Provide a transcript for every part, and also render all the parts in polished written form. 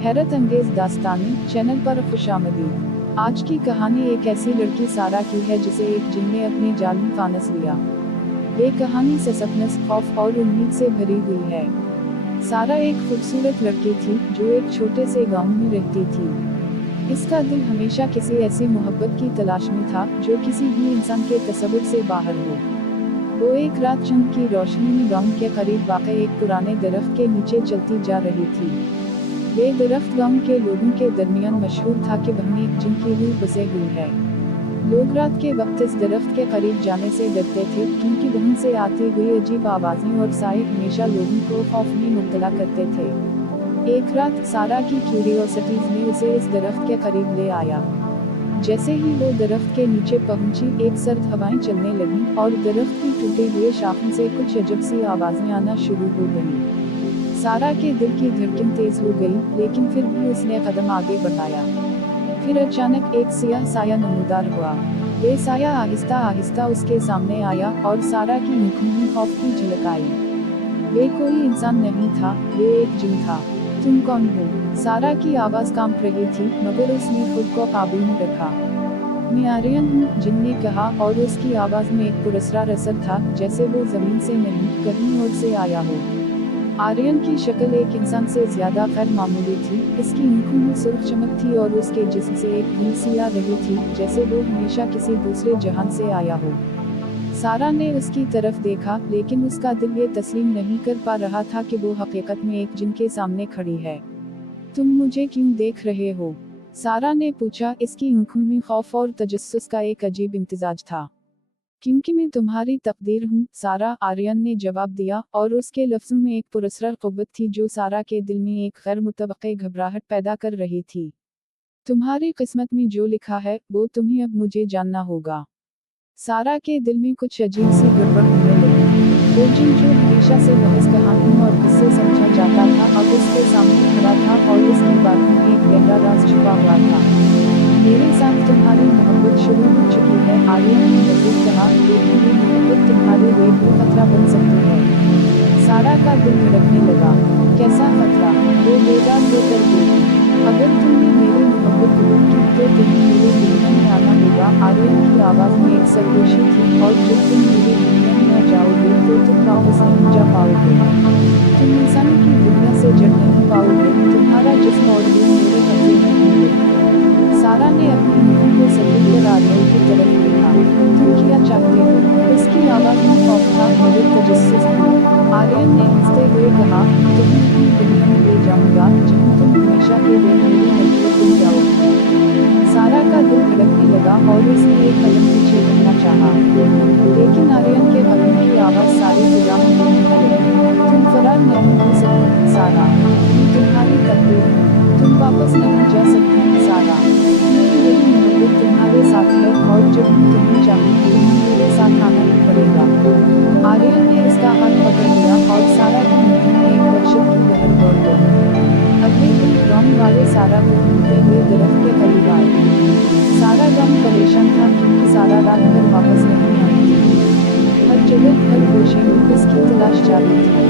हैरत अंगेज दास्तानें चैनल पर खुशामदीद। आज की कहानी एक ऐसी लड़की सारा की है जिसे एक जिन ने अपने जाल में फानस लिया। ये कहानी ससपनस, खौफ और उम्मीद से भरी हुई है। सारा एक खूबसूरत लड़की थी जो एक छोटे से गांव में रहती थी। इसका दिल हमेशा किसी ऐसी मोहब्बत की तलाश में था जो किसी भी इंसान के तसव्वुर से बाहर हो। वो एक रात चंद की रोशनी में गांव के करीब वाक़ एक पुराने दरख्त के नीचे चलती जा रही थी। ये दरख्त गांव के लोगों के दरमियान मशहूर था कि वहाँ एक जिन की रूह बसे हुई है। लोग रात के वक्त इस दरख्त के करीब जाने से डरते थे क्योंकि वहाँ से आती हुई अजीब आवाज़ें और साए हमेशा लोगों को खौफ में मुब्तला करते थे। एक रात सारा की क्यूरियोसिटीज ने उसे इस दरख्त के करीब ले आया। जैसे ही वो दरख्त के नीचे पहुंची, एक सर्द हवाएं चलने लगीं और दरख्त की टूटे हुए शाखों से कुछ अजब सी आवाज़ें आना शुरू हो गईं। सारा के दिल की धड़कन तेज हो गई, लेकिन फिर भी उसने कदम आगे बढ़ाया। फिर अचानक एक सियाह साया नमूदार हुआ। ये साया आहिस्ता आहिस्ता उसके सामने आया और सारा की आंखों में खौफ की झलक आई। ये कोई इंसान नहीं था, ये एक जिन था। तुम कौन हो? सारा की आवाज़ कांप रही थी, मगर उसने खुद को काबू में रखा। मैं आर्यन हूँ, जिन ने कहा, और उसकी आवाज़ में एक पुरस्कार असर था, जैसे वो जमीन से नहीं, कहीं और से आया हो। आर्यन की शक्ल एक इंसान से ज्यादा गैर मामूली थी। इसकी आंखों में सुर्ख चमक थी और उसके जिस्म से एक धूल सी आ रही थी, जैसे वो हमेशा किसी दूसरे जहान से आया हो। सारा ने उसकी तरफ देखा, लेकिन उसका दिल ये तस्लीम नहीं कर पा रहा था कि वो हकीकत में एक जिन के सामने खड़ी है। तुम मुझे क्यों देख रहे हो? सारा ने पूछा। इसकी आंखों में खौफ और तजस्सुस का एक अजीब इम्तिजाज था। क्योंकि मैं तुम्हारी तकदीर हूँ, सारा, आर्यन ने जवाब दिया, और उसके लफ्ज़ों में एक पुरस्कार क़ुव्वत थी जो सारा के दिल में एक गैर मुतवक्के घबराहट पैदा कर रही थी। तुम्हारी किस्मत में जो लिखा है, वो तुम्हें अब मुझे जानना होगा। सारा के दिल में कुछ अजीब सी गड़बड़ होने लगी। वो जिन जो हमेशा से महज कहानियों और किस्से समझा जाता था, अब उसके सामने खड़ा था और उसकी बातों में एक गहरा राज छुपा हुआ था। मेरे साथ तुम्हारी मोहब्बत शुरू हो चुकी है, आर्यन ने मज़ीद कहा, लेकिन ये मोहब्बत तुम्हारे लिए भी खतरा बन सकती है। सारा का दिल धड़कने लगा। कैसा खतरा? वो बेदाग होकर बोली। अगर तुमने मेरी मोहब्बत कबूल की तो तुम्हें मेरे दुनिया में आना होगा। आर्यन की आवाज़ में एक सरगोशी थी, और जब तुम मेरी दुनिया में आ जाओगे तो तुम वापस नहीं जा पाओगे। तुम इंसानों की दुनिया से जड़ नहीं पाओगे, तुम्हारा जिस्म और रूह मेरे कब्जे में होंगे। सारा ने अपनी आंखों को सफेद कर आर्यन की तरफ देखा। तुम क्या चाहते हो? उसकी आवाज़ में खौफ था मगर तजस्सुस भी। आर्यन ने हंसते हुए कहा, तुम्हें अपनी दुनिया में ले जाऊंगा, जहाँ तुम हमेशा के लिए मेरी मजबूर बन जाओगे। सारा का दिल धड़कने लगा और उसने एक कदम पीछे बढ़ना चाहा, लेकिन आर्यन के कदम की आवाज़ सारी फिजा में गूंजने लगी। तुम फरार नहीं हो सकती, सारा। मैं तुम्हारी तकदीर हूँ। तुम वापस नहीं जा सकती, सारा। मेरी मोहब्बत तुम्हारे साथ है, और जब मैं तुम्हें चाहूँ तुम्हें मेरे साथ आना ही पड़ेगा। आर्यन ने उसका हाथ पकड़ लिया और सारा की आंखों में एक वहशत की लहर दौड़ गई। अगले दिन गाँव वाले सारा को ढूंढते हुए दरख्त के करीब आए। सारा गाँव परेशान था क्योंकि सारा रात भर वापस नहीं आई थी। हर जगह, हर गोशे में उसकी तलाश जारी थी।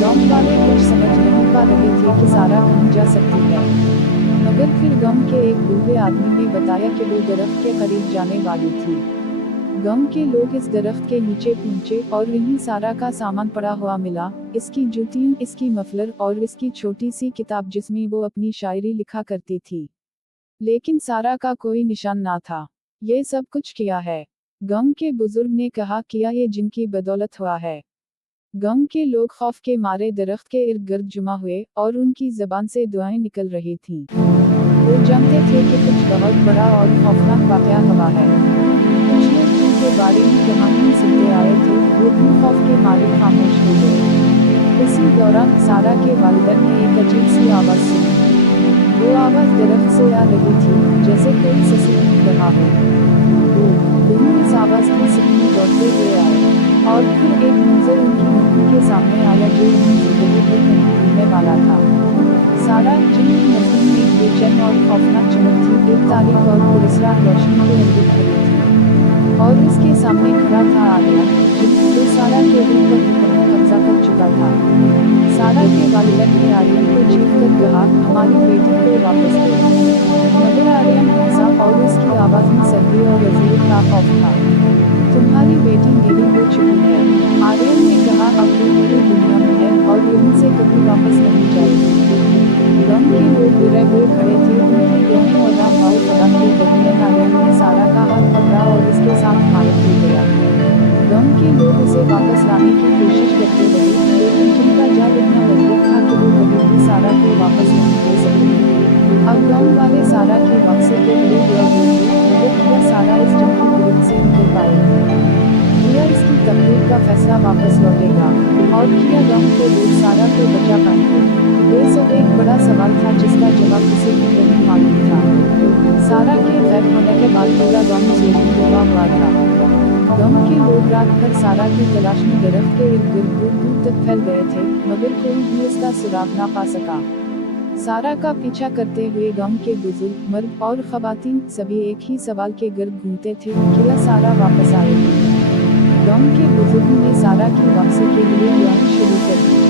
गाँव वाले कुछ समझ नहीं पा रहे थे कि सारा कहाँ जा सकती है, मगर फिर गांव के एक बूढ़े आदमी ने बताया कि वो दरख्त के करीब जाने वाली थी। गांव के लोग इस दरख्त के नीचे पहुंचे और इन्हें सारा का सामान पड़ा हुआ मिला, इसकी जूतियां, इसकी मफलर और इसकी छोटी सी किताब जिसमें वो अपनी शायरी लिखा करती थी। लेकिन सारा का कोई निशान ना था। ये सब कुछ किया है, गांव के बुजुर्ग ने कहा, किया ये जिनकी बदौलत हुआ है। गांव के लोग खौफ के मारे दरख्त के इर्द गिर्द जुमा हुए और उनकी जबान से दुआएं निकल रही थीं। वो जानते थे कि कुछ बहुत बड़ा और खौफनाक वाक़या हुआ है। कुछ लोग जिनके बारे में कहानियां सुनते आए थे, वो भी खौफ के मारे खामोश हो गए। इसी दौरान सारा के वालिदैन ने एक अजीब सी आवाज़ सुनी। वो आवाज़ दरख्त से आ रही थी, जैसे कोई ससी कूद रहा हो। वो दोनों इस आवाज़ की सुनने में दौड़ते हुए आए, और फिर एक मंजर उनकी आंखों के सामने आया जो उन्हें जिंदगी भर नहीं भूलने वाला था। सारा, जिनकी नज़रों में एक बेचैन और खौफनाक चमक थी, एक तारीख और पुरस्कार रोशनी के अंदर खड़ी थी, और इसके सामने खड़ा था आर्यन, जो सारा के दिल पर मुकम्मल कब्जा कर चुका था। सारा के वालिदैन ने आर्यन को चीखकर कहा, हमारी बेटी को वापस दो। मगर आर्यन हंसा और उसकी आवाज में सर्दी और अजूर का खौफ था। तुम्हारी बेटी मेरी हो चुकी है। आर्यन ने कहा, अब वो मेरी दुनिया में है और यहीं से कभी वापस नहीं जाएगी। गांव के लोग डरे हुए खड़े थे, उनकी दोनों अदा भाव सदा के दरमियान आर्यन ने सारा का हाथ पकड़ा और उसके साथ भारत ले गया। गांव के लोग उसे वापस लाने की कोशिश करते रहे, लेकिन जिनका जाल इतना मजबूत था कि वो कभी भी सारा को वापस नहीं ले सके। अब गांव वाले सारा की वापसी के लिए दुआ करते, मगर क्या सारा इस जंग की गिरफ्त से निकल पाएगी? क्या इसकी तकदीर का फैसला वापस लौटेगा? और क्या गांव के लोग सारा को बचा पाएंगे? ये सब एक बड़ा सवाल था जिसका जवाब किसी को नहीं मालूम था। सारा के गायब होने के बाद पूरा गांव सोचने हुआ था। गांव के लोग रात भर सारा की तलाश में दरख्त के इर्द गिर्द दूर दूर तक फैल गए थे, मगर कोई भी इसका सुराग ना पा सका। सारा का पीछा करते हुए गांव के बुजुर्ग, मर्द और खवातीन सभी एक ही सवाल के गर्द घूमते थे, क्या सारा वापस आएगी? गांव के बुजुर्गों ने सारा की वापसी के लिए दुआएं शुरू कर दी।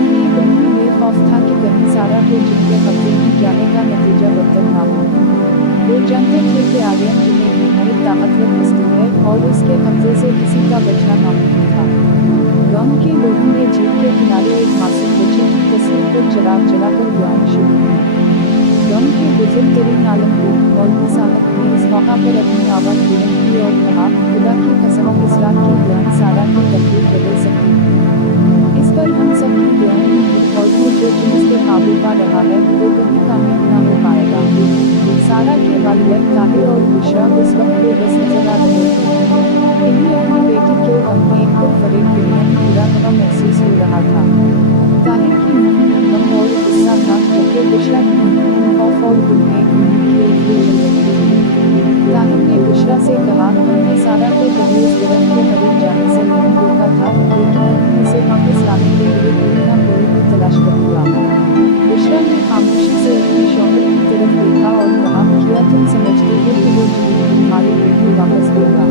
उनकी दिल में ये खौफ था कि कहीं सारा को जिनके कब्जे में जाने का नतीजा बदतर ना हो। वो जानते थे कि आर्यन जिन्हें निहायत ताकतवर वस्तु है और उसके कब्जे से किसी का बचना नामुमकिन था। गांव के लोगों ने झील के किनारे एक मासूम बच्चे की तस्वीर पर चिराग जलाकर दुआएं शुरू की। गांव के बुजुर्ग तरीन आलमगीर मौलवी साहब ने इस मौका पर अपनी आवाज बुलंद की और कहा, खुदा की कसम, इस रात की दुआएं सारा की तकदीर बदल सकती हैं। इस पर हम सब की दुआएं होंगी और वो जो जिन्स पे काबू पा रहा है वो कभी कामयाब ना हो पाएगा। सारा के वालिदैन ताहिर और बुशरा उस वक्त बेबस नजर आ रहे थे। इन्हें अपनी बेटी के गम में एक फरेब दुनिया में बुरा गम महसूस हो रहा था। ताहिर की मुंह में गम और गुस्सा था, जबकि बुशरा की मुंह में खौफ और दिल में एक चल रही थी। ताहिर ने बुशरा से कहा, हमने सारा को कभी इस दरख्त के करीब जाने से नहीं रोका था, लेकिन हमने इसे वापस लाने के लिए कोई ना कोई भी तलाश कर लिया। बुशरा ने खामोशी से अपने शौहर की तरफ देखा और कहा, क्या तुम समझते हो कि वो जरूर तुम्हारी बेटी वापस देगा?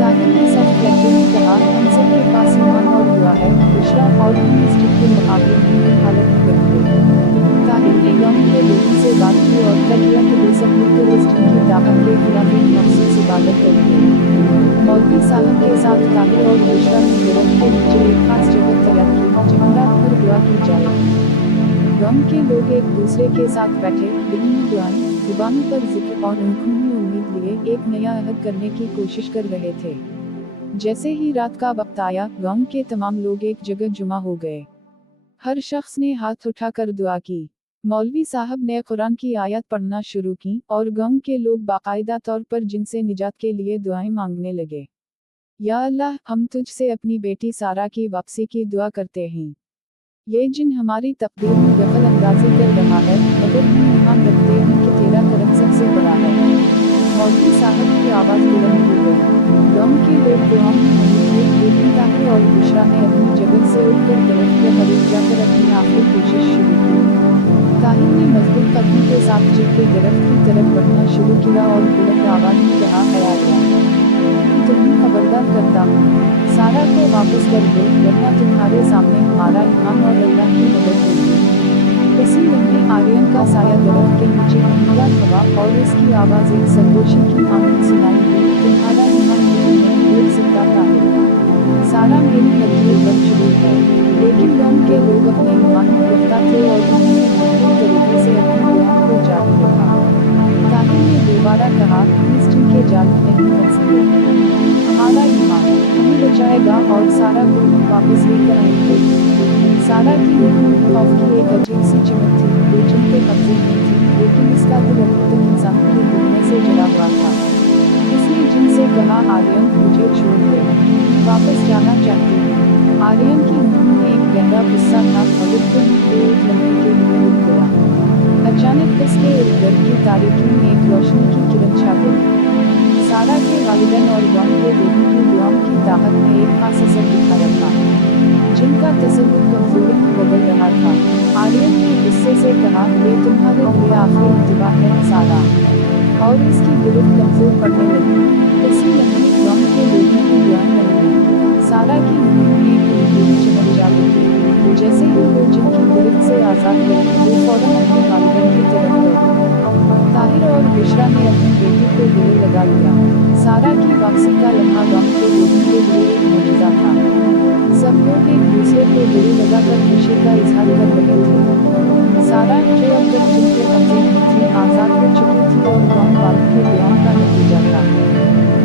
ताहिर ने सख्त लहजे में कहा, हम सब के पास ईमान और दुआ है बुशरा, और हम इस जिद के मुकाबले में वकालत नहीं करेंगे। ताहिर ने गांव के लोगों से बात की और तय किया कि वे सब मिलकर इस जिद की ताकत के खिलाफ एक मखसूस इबादत करेंगे। मौलवी साहब के साथ ताहिर और बुशरा ने दरख्त के नीचे एक खास जगह तैयार की जहाँ रात भर दुआ की जाएगी। गांव के लोग एक दूसरे के साथ बैठे, दिल में दुआएं, जुबानों पर जिक्र और आंखों में उम्मीद लिए एक नया अहद करने की कोशिश कर रहे थे। जैसे ही रात का वक्त आया, गांव के तमाम लोग एक जगह जुमा हो गए। हर शख्स ने हाथ उठाकर दुआ की। मौलवी साहब ने कुरान की आयत पढ़ना शुरू की और गांव के लोग बाकायदा तौर पर जिनसे निजात के लिए दुआएं मांगने लगे। या अल्लाह, हम तुझसे अपनी बेटी सारा की वापसी की दुआ करते हैं। ये जिन हमारी तकदीर में दखल अंदाजी कर रहा है, मगर हम ईमान रखते हैं कि तेरा करम सबसे बड़ा है। मौलवी साहब की आवाज़ बुलंद हो गई। गांव के लोग दुआ में नहीं थे, लेकिन ताहिर और बुशरा ने अपनी जगह से उठकर दरख्त के करीब जाकर अपनी आखिरी कोशिश शुरू की। ताहिर ने मजबूत कदमों के साथ जिद के दरख्त की तरफ बढ़ना शुरू किया और बुलंद आवाज़ में कहा, मैं तुम्हें खबरदार करता हूँ, सारा को वापस कर दो, वरना तुम्हारे सामने हमारा ईमान और अल्लाह की मदद होगी। उसी लम्हे आर्यन का साया दरख्त के नीचे हमला हुआ और उसकी आवाज़ एक सरगोशी की मानून सुनाई दी, तुम्हारा ईमान मुझे नहीं रोक सकता ताहिर। सारा मेरी मंजिल बन चुकी है। लेकिन गांव के लोग अपने ईमान में गिरफ्तार थे और उन्होंने मुश्किल तरीके से अपनी दुआओं को जारी रखा। ताहिर ने दोबारा कहा, हम इस जिन के जाल में नहीं फंस सकते। हमारा ईमान हमें बचाएगा और सारा को हम वापस लेकर आएंगे। सारा की आंखों में खौफ की एक अजीब सी चमक थी, वो जिन के कब्जे में थी, लेकिन इसका दिल अभी तक इंसानों की दुनिया से जुड़ा हुआ था। इसने जिन से कहा, आर्यन मुझे छोड़ दो, वापस जाना चाहती हूँ। आर्यन की मुंह में एक गहरा गुस्सा था, मगर तुम एक लम्हे के लिए रुक गया। अचानक उसके इर्द गिर्द की तारीकी में एक रोशनी की किरण छा गई। सारा के वालिदैन और गांव के लोगों की दुआओं की ताकत ने एक खास असर दिखाया था, जिनका तसव्वुर कमजोरी में बदल रहा था। आर्यन ने गुस्से से कहा, ये तुम्हारे लिए आखिरी इंतबाह है सारा, और इसकी गिरफ्त कमजोर पड़ने लगी। उसी लम्हे गांव के लोगों की दुआएं बन गईं। सारा की मुंह में एक की चमक जाती थी। जैसे ही वो जिनकी गिरफ्त से आजाद हुई, वो फौरन अपने वालिदैन की तरफ दौड़ी। ताहिर और बिशरा ने अपनी बेटी को गले लगा लिया। सारा की वापसी का लम्हा गम के लोगों के लिए एक मौजज़ा था। सब लोग एक दूसरे को गले लगाकर खुशी का इजहार कर रहे थे। सारा, जो अब तक जिनके कब्जे में थी, आजाद हो चुकी थी और गाँव वालों के दुआओं का नतीजा था।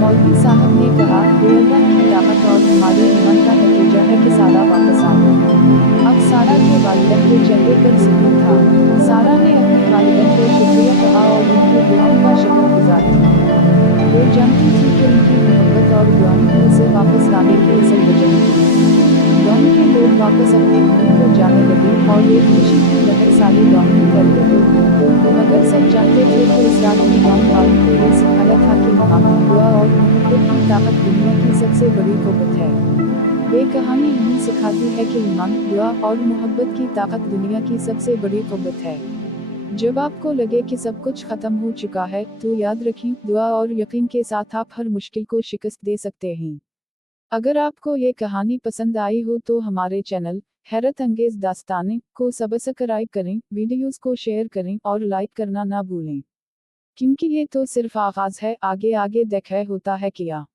मौलवी साहब ने कहा, "ये अल्लाह की ताकत और हमारे ईमान का नतीजा है कि सारा वापस आ गई।" अब सारा के वालिदैन के चेहरे पर सुकून था। सारा ने अपने वालिदैन को शुक्रिया कहा और उनकी दुआओं का शुक्रगुजार थी। वो जानती थी कि उनकी मोहब्बत और दुआएं ही उसे वापस लाने की असल वजह थी। गाँव के लोग वापस अपने घरों को जाने लगे और एक खुशी की लहर सारे गाँव में फैल गई। मगर सब जानते थे कि इस रात ने गाँव वालों को ये सिखाया था कि ईमान, दुआ और मोहब्बत की ताकत दुनिया की सबसे बड़ी कुव्वत है। ये कहानी हमें सिखाती है कि ईमान, दुआ और मोहब्बत की ताकत दुनिया की सबसे बड़ी कुव्वत है। जब आपको लगे कि सब कुछ खत्म हो चुका है, तो याद रखें, दुआ और यकीन के साथ आप हर मुश्किल को शिकस्त दे सकते हैं। अगर आपको ये कहानी पसंद आई हो तो हमारे चैनल हैरत अंगेज दास्तानें को सब्सक्राइब करें, वीडियोस को शेयर करें और लाइक करना ना भूलें। क्योंकि ये तो सिर्फ आगाज है, आगे आगे देखा होता है क्या।